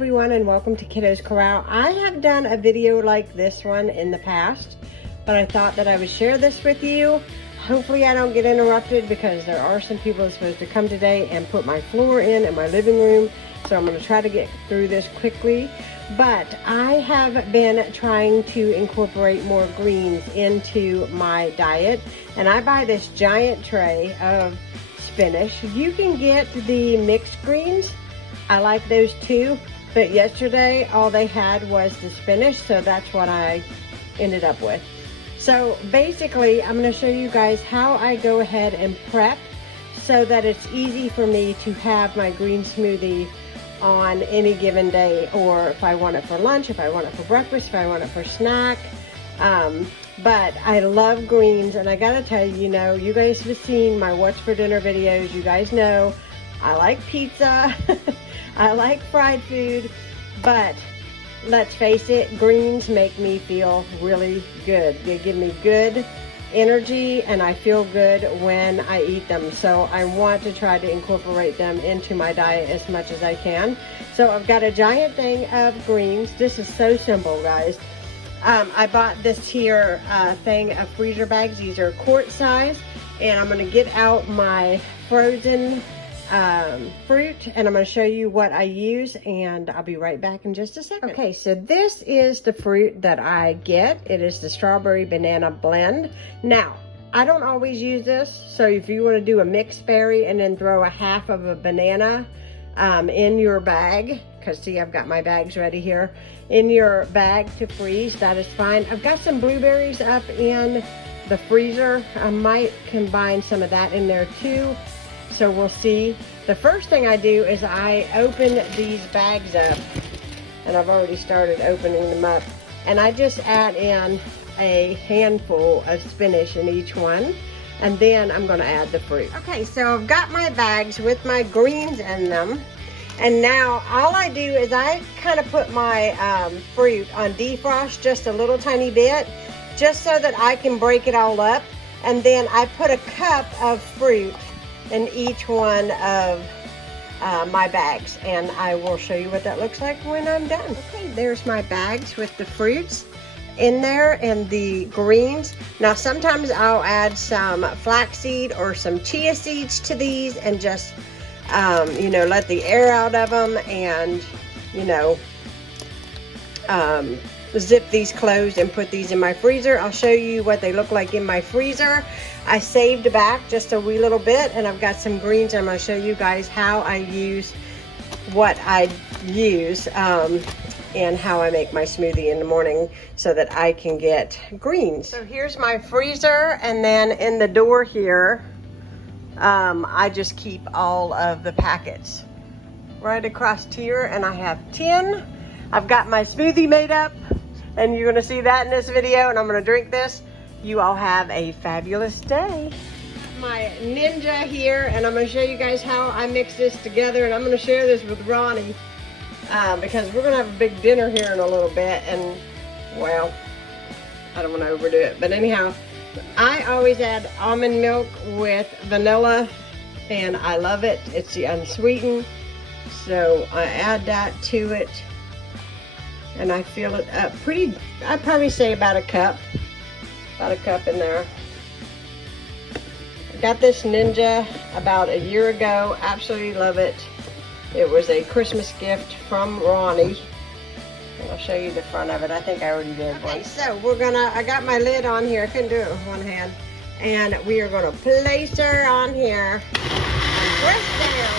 everyone, and welcome to Kiddos Koral. I have done a video like this one in the past, but I thought that I would share this with you. Hopefully I don't get interrupted because there are some people that's supposed to come today and put my floor in my living room. So I'm going to try to get through this quickly. But I have been trying to incorporate more greens into my diet. And I buy this giant tray of spinach. You can get the mixed greens. I like those too. But yesterday all they had was the spinach. So that's what I ended up with. So basically I'm going to show you guys how I go ahead and prep so that it's easy for me to have my green smoothie on any given day, or if I want it for lunch, if I want it for breakfast, if I want it for snack. But I love greens, and I gotta tell you, you guys have seen my what's for dinner videos. You guys know I like pizza, I like fried food, but let's face it, greens make me feel really good. They give me good energy and I feel good when I eat them. So I want to try to incorporate them into my diet as much as I can. So I've got a giant thing of greens. This is so simple, guys. I bought this here thing of freezer bags. These are quart size, and I'm going to get out my frozen fruit, and I'm going to show you what I use, and I'll be right back in just a second. Okay, so this is the fruit that I get. It is the strawberry banana blend. Now, I don't always use this, so if you want to do a mixed berry and then throw a half of a banana in your bag, because see, I've got my bags ready here, in your bag to freeze, that is fine. I've got some blueberries up in the freezer. I might combine some of that in there too. So we'll see. The first thing I do is I open these bags up, and I've already started opening them up, and I just add in a handful of spinach in each one, and then I'm going to add the fruit. Okay, so I've got my bags with my greens in them, and now all I do is I kind of put my fruit on defrost just a little tiny bit, just so that I can break it all up, and then I put a cup of fruit in each one of my bags, and I will show you what that looks like when I'm done. Okay, there's my bags with the fruits in there and the greens. Now sometimes I'll add some flaxseed or some chia seeds to these and just let the air out of them, and zip these closed and put these in my freezer. I'll show you what they look like in my freezer. I saved back just a wee little bit, and I've got some greens. I'm going to show you guys how I use what I use and how I make my smoothie in the morning so that I can get greens. So here's my freezer, and then in the door here, I just keep all of the packets right across here, and I have 10. I've got my smoothie made up, and you're going to see that in this video, and I'm going to drink this. You all have a fabulous day. My Ninja here, and I'm going to show you guys how I mix this together, and I'm going to share this with Ronnie because we're going to have a big dinner here in a little bit, and well, I don't want to overdo it, but anyhow, I always add almond milk with vanilla, and I love it. It's the unsweetened, so I add that to it, and I fill it up pretty, I'd probably say about a cup in there. I got this Ninja about a year ago. Absolutely love it. It was a Christmas gift from Ronnie. And I'll show you the front of it. I think I already did one. Okay, so I got my lid on here. I couldn't do it with one hand. And we are gonna place her on here and press down.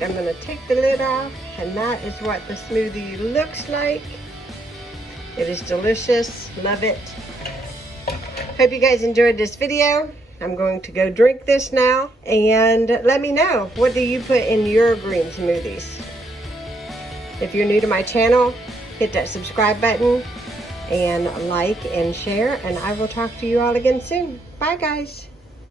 I'm going to take the lid off, and that is what the smoothie looks like. It is delicious. Love it. Hope you guys enjoyed this video. I'm going to go drink this now, and let me know, what do you put in your green smoothies? If you're new to my channel, hit that subscribe button and like and share, and I will talk to you all again soon. Bye guys.